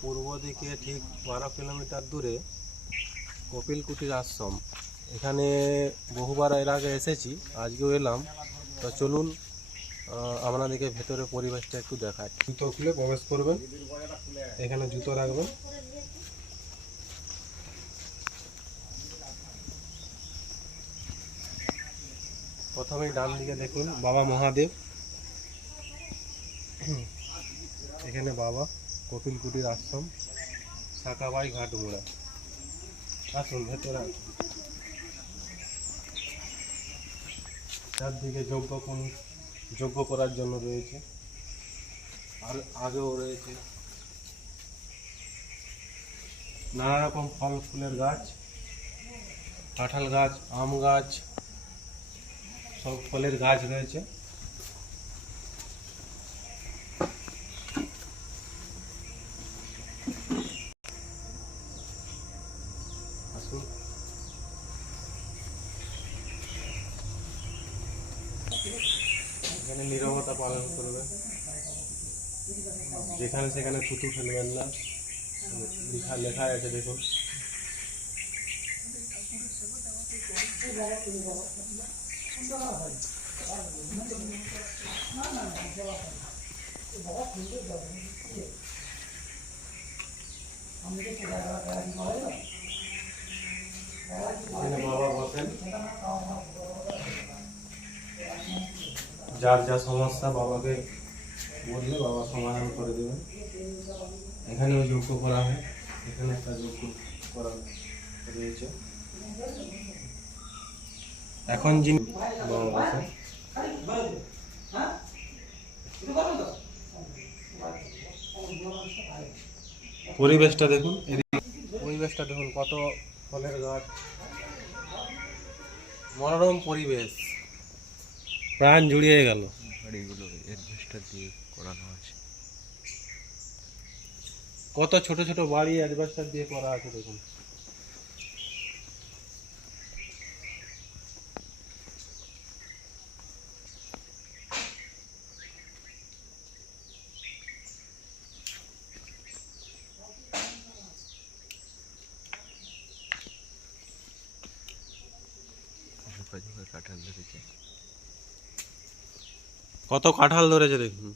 পূর্ব দিকে ঠিক 12 কিলোমিটার দূরে কপিল কুটির আশ্রম। এখানে বহুবার এর আগে এসেছি, আজকেও এলাম। তো চলুন আপনাদেরকে ভেতরে পরিবেশটা একটু দেখায়। জুতো খুলে প্রবেশ করবেন, এখানে জুতো রাখবেন। প্রথমেই ডান দিকে দেখুন বাবা মহাদেব, এখানে বাবা কপিল কুটির আশ্রম, শাখাবাই ঘাটমুড়া। আসুন ভেতরে আসুন। চারদিকে যজ্ঞ করার জন্য রয়েছে, আর আগেও রয়েছে নানা রকম ফল ফুলের গাছ, কাঁঠাল গাছ, আম গাছ, সব ফলের গাছ রয়েছে। আসুন, এখানে নীরবতা পালন করবেন, যেখানে সেখানে থুতু ফেলবেন না। লেখা আছে দেখুন। এখানে বাবা বসেন, যার যা সমস্যা বাবাকে বললে বাবা সমাধান করে দেবেন। এখানেও যজ্ঞ করা হয়, এখানে একটা যজ্ঞ করা রয়েছে। এখন যিনি বাবা বসেন, পরিবেশটা দেখুন, পরিবেশটা দেখুন, কত ফলের গাছ, মনোরম পরিবেশ, প্রাণ জুড়িয়ে গেল। বাড়িগুলো অ্যাডভেস্টার দিয়ে করানো আছে। কত ছোট ছোট বাড়ি অ্যাডভেস্টার দিয়ে করা আছে দেখুন। কাঁঠাল ধরেছে। কত কাঁঠাল ধরেছে দেখুন।